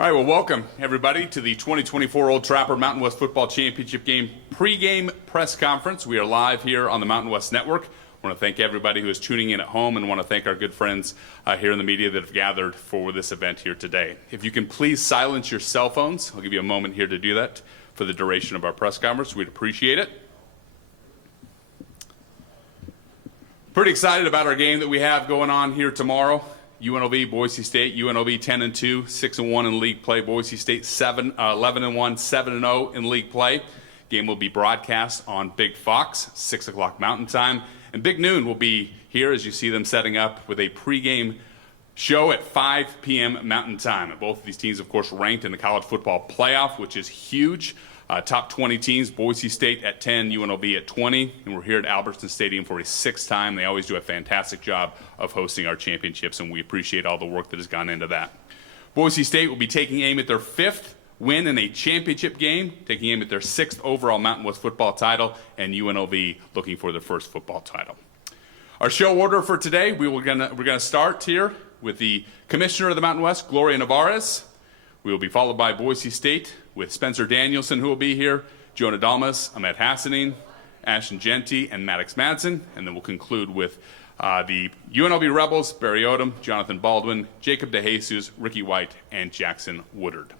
All right, well, welcome, everybody, to the 2024 Old Trapper Mountain West Football Championship Game pregame press conference. We are live here on the Mountain West Network. I want to thank everybody who is tuning in at home and want to thank our good friends here in the media that have gathered for this event here today. If you can please silence your cell phones, I'll give you a moment here to do that for the duration of our press conference. We'd appreciate it. Pretty excited about our game that we have going on here tomorrow. UNLV, Boise State, UNLV 10-2, 6-1 in league play. Boise State 11-1, 7-0 in league play. Game will be broadcast on Big Fox, 6 o'clock Mountain Time. And Big Noon will be here as you see them setting up with a pregame show at 5 p.m. Mountain Time. And both of these teams, of course, ranked in the college football playoff, which is huge. Top 20 teams, Boise State at 10, UNLV at 20, and we're here at Albertson Stadium for a 6th time. They always do a fantastic job of hosting our championships, and we appreciate all the work that has gone into that. Boise State will be taking aim at their 5th win in a championship game, taking aim at their 6th overall Mountain West football title, and UNLV looking for their 1st football title. Our show order for today, we're gonna start here with the Commissioner of the Mountain West, Gloria Nevarez. We will be followed by Boise State with Spencer Danielson, who will be here, Jonah Dalmas, Ahmed Hassanin, Ashton Jeanty, and Maddox Madsen. And then we'll conclude with the UNLV Rebels, Barry Odom, Jonathan Baldwin, Jacob DeJesus, Ricky White, and Jackson Woodard.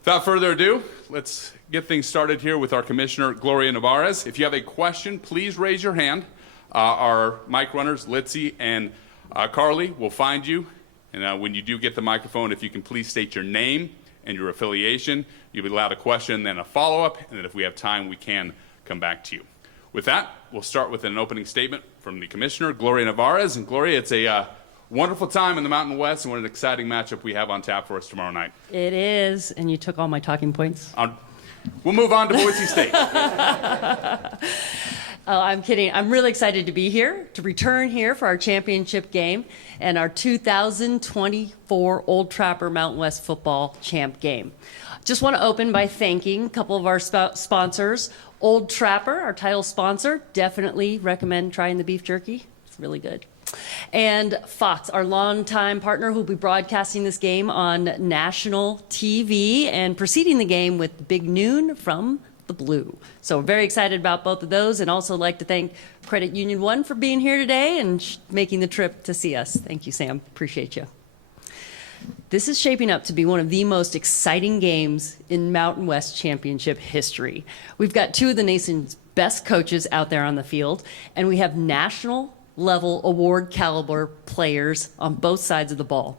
Without further ado, let's get things started here with our Commissioner, Gloria Nevarez. If you have a question, please raise your hand. Our mic runners, Litzy and Carly, will find you. And when you do get the microphone, if you can please state your name and your affiliation, you'll be allowed a question, then a follow-up, and then if we have time, we can come back to you. With that, we'll start with an opening statement from the Commissioner, Gloria Nevarez. And Gloria, it's a wonderful time in the Mountain West, and what an exciting matchup we have on tap for us tomorrow night. It is, and you took all my talking points. We'll move on to Boise State. Oh, I'm kidding. I'm really excited to be here, to return here for our championship game and our 2024 Old Trapper Mountain West Football Champ game. Just want to open by thanking a couple of our sponsors. Old Trapper, our title sponsor, definitely recommend trying the beef jerky. It's really good. And Fox, our longtime partner, who will be broadcasting this game on national TV and preceding the game with Big Noon from the Blue. So we're very excited about both of those, and also like to thank Credit Union One for being here today and making the trip to see us. Thank you, Sam. Appreciate you. This is shaping up to be one of the most exciting games in Mountain West Championship history. We've got two of the nation's best coaches out there on the field, and we have national level award caliber players on both sides of the ball.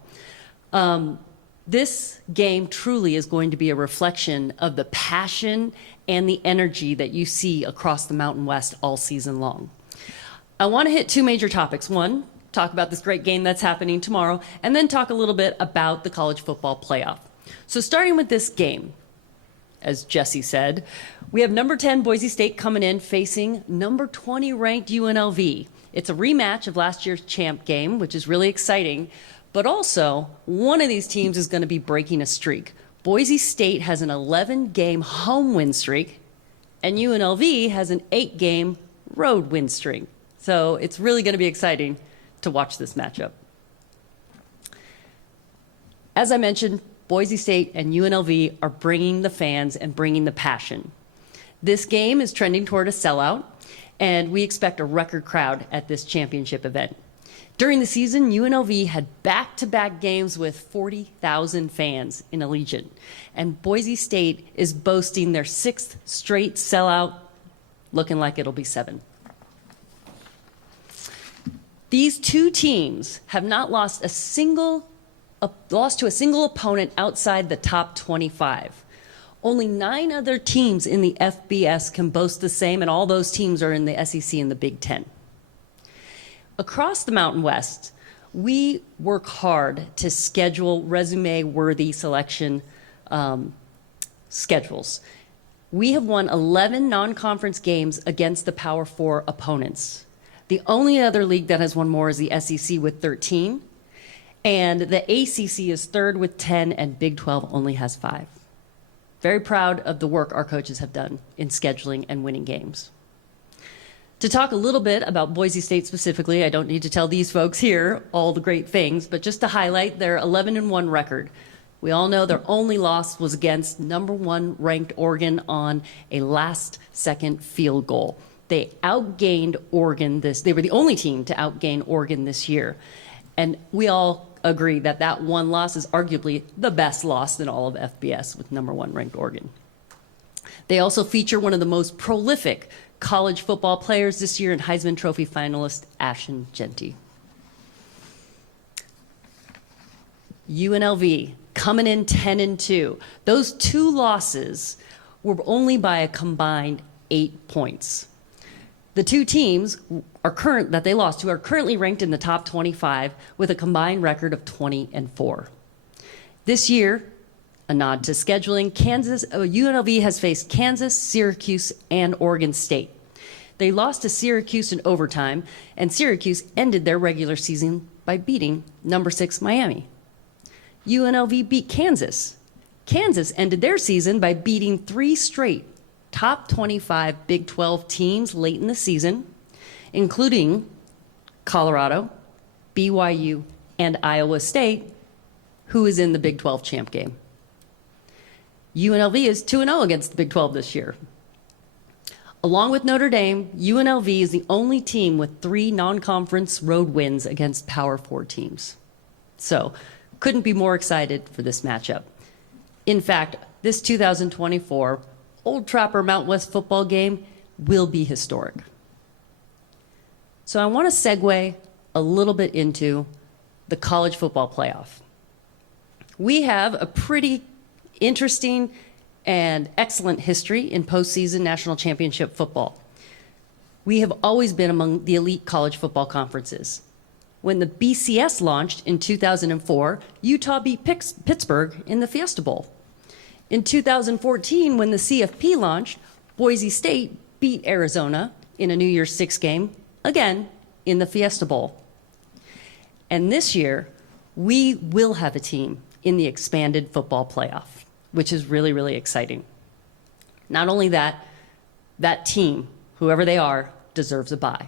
This game truly is going to be a reflection of the passion and the energy that you see across the Mountain West all season long. I want to hit two major topics. One, talk about this great game that's happening tomorrow, and then talk a little bit about the college football playoff. So starting with this game, as Jesse said, we have number 10 Boise State coming in facing number 20 ranked UNLV. It's a rematch of last year's champ game, which is really exciting. But also, one of these teams is going to be breaking a streak. Boise State has an 11-game home win streak, and UNLV has an 8-game road win streak. So it's really going to be exciting to watch this matchup. As I mentioned, Boise State and UNLV are bringing the fans and bringing the passion. This game is trending toward a sellout, and we expect a record crowd at this championship event. During the season, UNLV had back-to-back games with 40,000 fans in Allegiant, and Boise State is boasting their 6th straight sellout, looking like it'll be 7. These two teams have not lost to a single opponent outside the top 25. Only 9 other teams in the FBS can boast the same, and all those teams are in the SEC and the Big Ten. Across the Mountain West, we work hard to schedule resume-worthy selection schedules. We have won 11 non-conference games against the Power 4 opponents. The only other league that has won more is the SEC with 13, and the ACC is 3rd with 10, and Big 12 only has 5. Very proud of the work our coaches have done in scheduling and winning games. To talk a little bit about Boise State specifically, I don't need to tell these folks here all the great things, but just to highlight their 11-1 record. We all know their only loss was against number 1 ranked Oregon on a last-second field goal. They outgained Oregon they were the only team to outgain Oregon this year. And we all agree that that one loss is arguably the best loss in all of FBS with number 1 ranked Oregon. They also feature one of the most prolific college football players this year in Heisman Trophy finalist Ashton Jeanty. UNLV coming in 10-2. Those 2 losses were only by a combined 8 points. The 2 teams that they lost to are currently ranked in the top 25 with a combined record of 20-4. This year, a nod to scheduling, UNLV has faced Kansas, Syracuse, and Oregon State. They lost to Syracuse in overtime, and Syracuse ended their regular season by beating number 6 Miami. UNLV beat Kansas. Kansas ended their season by beating 3 straight top 25 Big 12 teams late in the season, including Colorado, BYU, and Iowa State, who is in the Big 12 champ game. UNLV is 2-0 against the Big 12 this year. Along with Notre Dame, UNLV is the only team with 3 non-conference road wins against Power 4 teams. So, couldn't be more excited for this matchup. In fact, this 2024 Old Trapper Mountain West football game will be historic. So I want to segue a little bit into the college football playoff. We have a pretty interesting and excellent history in postseason national championship football. We have always been among the elite college football conferences. When the BCS launched in 2004, Utah beat Pittsburgh in the Fiesta Bowl. In 2014, when the CFP launched, Boise State beat Arizona in a New Year's Six game, again in the Fiesta Bowl. And this year, we will have a team in the expanded football playoff, which is really, really exciting. Not only that, that team, whoever they are, deserves a bye.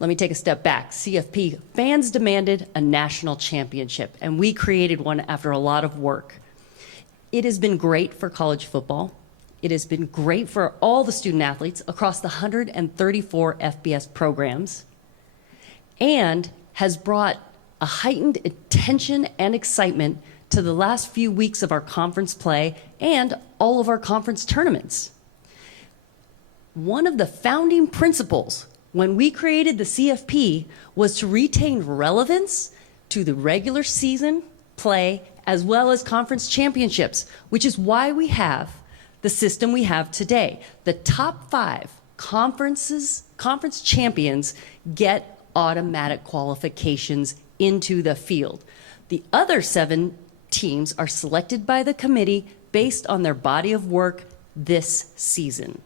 Let me take a step back. CFP fans demanded a national championship, and we created one after a lot of work. It has been great for college football. It has been great for all the student athletes across the 134 FBS programs, and has brought a heightened attention and excitement to the last few weeks of our conference play and all of our conference tournaments. One of the founding principles when we created the CFP was to retain relevance to the regular season play as well as conference championships, which is why we have the system we have today. The top 5 conference champions get automatic qualifications into the field. The other 7 teams are selected by the committee based on their body of work this season.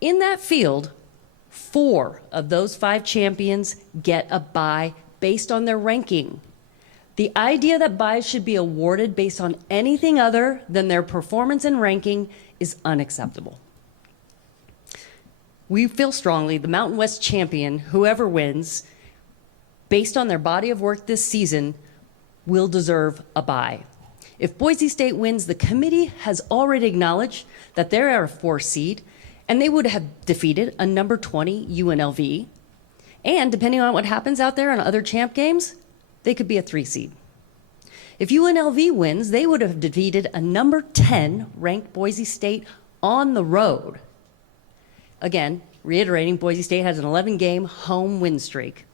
In that field, 4 of those 5 champions get a bye based on their ranking. The idea that byes should be awarded based on anything other than their performance and ranking is unacceptable. We feel strongly the Mountain West champion, whoever wins, based on their body of work this season, will deserve a bye. If Boise State wins, the committee has already acknowledged that they are a 4 seed, and they would have defeated a number 20 UNLV. And depending on what happens out there in other champ games, they could be a 3 seed. If UNLV wins, they would have defeated a number 10 ranked Boise State on the road. Again, reiterating, Boise State has an 11-game home win streak.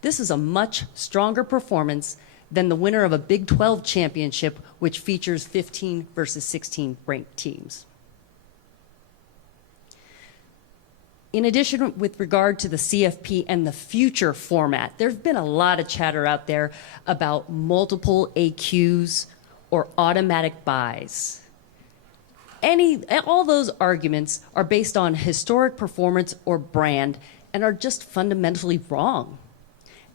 This is a much stronger performance than the winner of a Big 12 championship, which features 15 versus 16 ranked teams. In addition, with regard to the CFP and the future format, there's been a lot of chatter out there about multiple AQs or automatic buys. All those arguments are based on historic performance or brand and are just fundamentally wrong.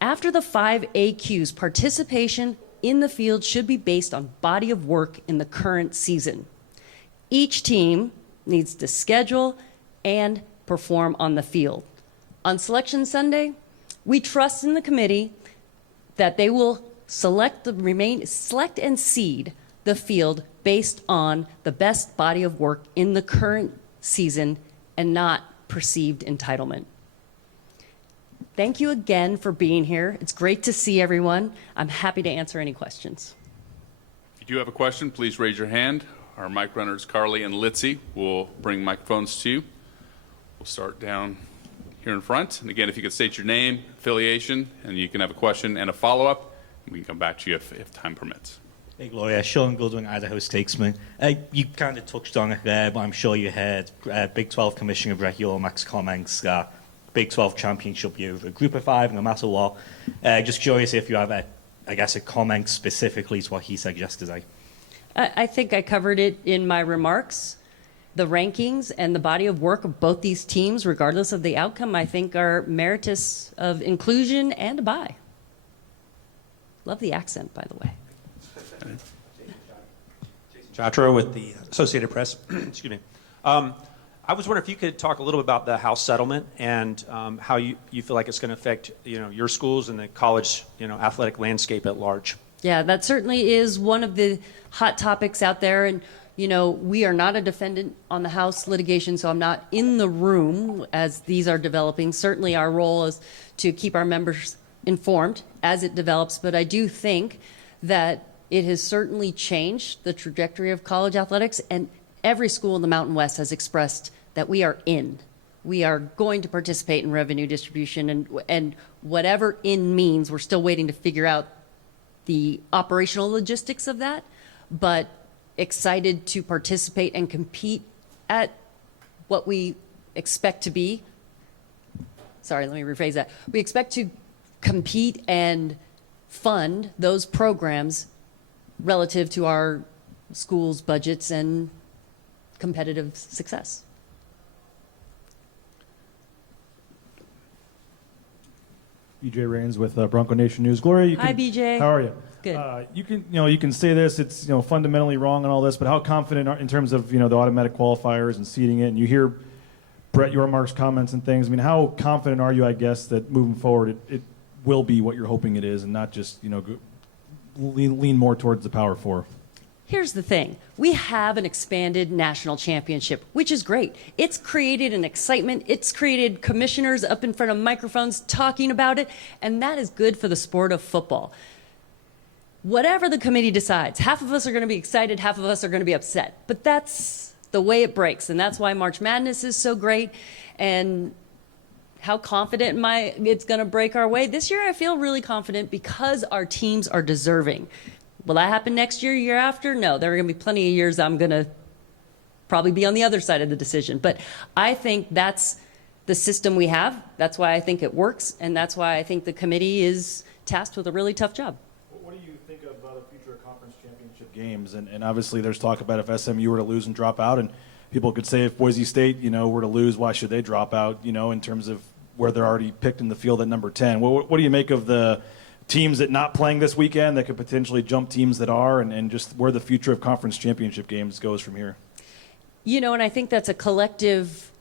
After the 5 AQs, participation in the field should be based on body of work in the current season. Each team needs to schedule and perform on the field. On Selection Sunday, we trust in the committee that they will select and seed the field based on the best body of work in the current season and not perceived entitlement. Thank you again for being here. It's great to see everyone. I'm happy to answer any questions. If you do have a question, please raise your hand. Our mic runners, Carly and Litzy, will bring microphones to you. We'll start down here in front. And again, if you could state your name, affiliation, and you can have a question and a follow-up, and we can come back to you if time permits. Hey, Gloria. Sean Goodwin, Idaho Statesman. You kind of touched on it there, but I'm sure you heard Big 12 Commissioner Brett Yormark's comments. Big 12 championship year of a group of five, no matter what. Just curious if you have, a comment specifically to what he said yesterday. I think I covered it in my remarks. The rankings and the body of work of both these teams, regardless of the outcome, I think are meritorious of inclusion and a bye. Love the accent, by the way. Chatra with the Associated Press. Excuse me. I was wondering if you could talk a little bit about the House settlement and how you feel like it's going to affect your schools and the college athletic landscape at large. Yeah, that certainly is one of the hot topics out there. And, we are not a defendant on the House litigation, so I'm not in the room as these are developing. Certainly our role is to keep our members informed as it develops. But I do think that it has certainly changed the trajectory of college athletics. And every school in the Mountain West has expressed that we are in. We are going to participate in revenue distribution, and whatever in means, we're still waiting to figure out the operational logistics of that, but excited to participate and compete at what we expect to be. Sorry, let me rephrase that. We expect to compete and fund those programs relative to our schools' budgets and competitive success. BJ Rains with Bronco Nation News. Gloria, Hi, BJ. How are you? Good. You can say this. It's fundamentally wrong and all this, but how confident in terms of the automatic qualifiers and seeding it? And you hear Brett Yormark's comments and things. I mean, how confident are you? I guess that moving forward, it will be what you're hoping it is, and not just lean more towards the Power Four. Here's the thing. We have an expanded national championship, which is great. It's created an excitement. It's created commissioners up in front of microphones talking about it, and that is good for the sport of football. Whatever the committee decides, half of us are going to be excited, half of us are going to be upset. But that's the way it breaks, and that's why March Madness is so great. And how confident am I it's going to break our way? This year I feel really confident because our teams are deserving. Will that happen next year, year after? No, there are going to be plenty of years I'm going to probably be on the other side of the decision. But I think that's the system we have. That's why I think it works, and that's why I think the committee is tasked with a really tough job. What do you think of the future of conference championship games? And obviously there's talk about if SMU were to lose and drop out, and people could say if Boise State, were to lose, why should they drop out, in terms of where they're already picked in the field at number 10. What do you make of the teams that not playing this weekend that could potentially jump teams that are, and just where the future of conference championship games goes from here? And I think that's a collective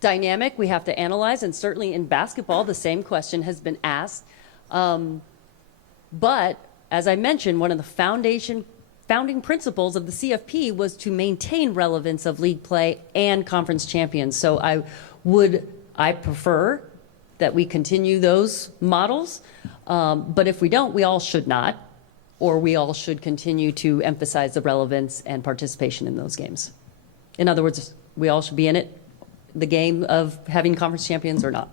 dynamic we have to analyze, and certainly in basketball the same question has been asked. But as I mentioned, one of the founding principles of the CFP was to maintain relevance of league play and conference champions. So I prefer that we continue those models. But if we don't, we all should not, or we all should continue to emphasize the relevance and participation in those games. In other words, we all should be in it, the game of having conference champions or not.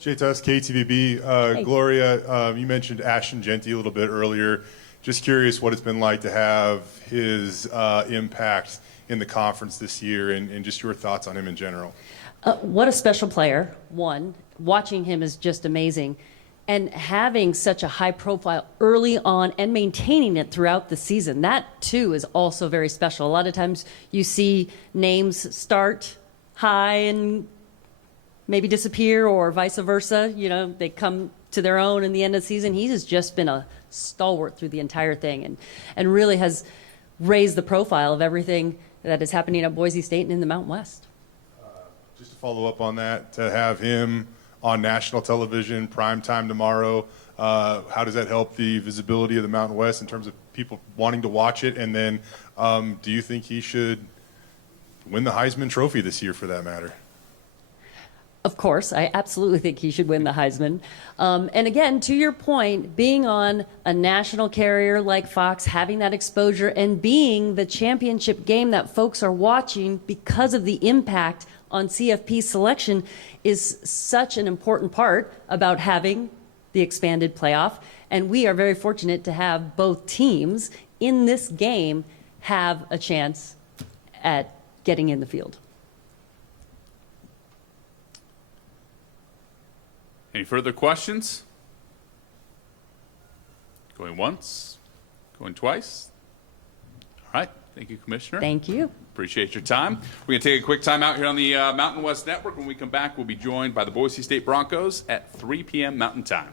Jay Tuss, KTVB. Hey. Gloria, you mentioned Ashton Jeanty a little bit earlier. Just curious what it's been like to have his impact in the conference this year, and just your thoughts on him in general. What a special player, one. Watching him is just amazing. And having such a high profile early on and maintaining it throughout the season, that too is also very special. A lot of times you see names start high and maybe disappear, or vice versa. They come to their own in the end of the season. He has just been a stalwart through the entire thing, and really has raised the profile of everything that is happening at Boise State and in the Mountain West. Just to follow up on that, to have him on national television, prime time tomorrow. How does that help the visibility of the Mountain West in terms of people wanting to watch it? And then do you think he should win the Heisman Trophy this year, for that matter? Of course, I absolutely think he should win the Heisman. And again, to your point, being on a national carrier like Fox, having that exposure, and being the championship game that folks are watching because of the impact on CFP selection is such an important part about having the expanded playoff. And we are very fortunate to have both teams in this game have a chance at getting in the field. Any further questions? Going once, going twice. All right. Thank you, Commissioner. Thank you. Appreciate your time. We're going to take a quick time out here on the Mountain West Network. When we come back, we'll be joined by the Boise State Broncos at 3 p.m. Mountain Time.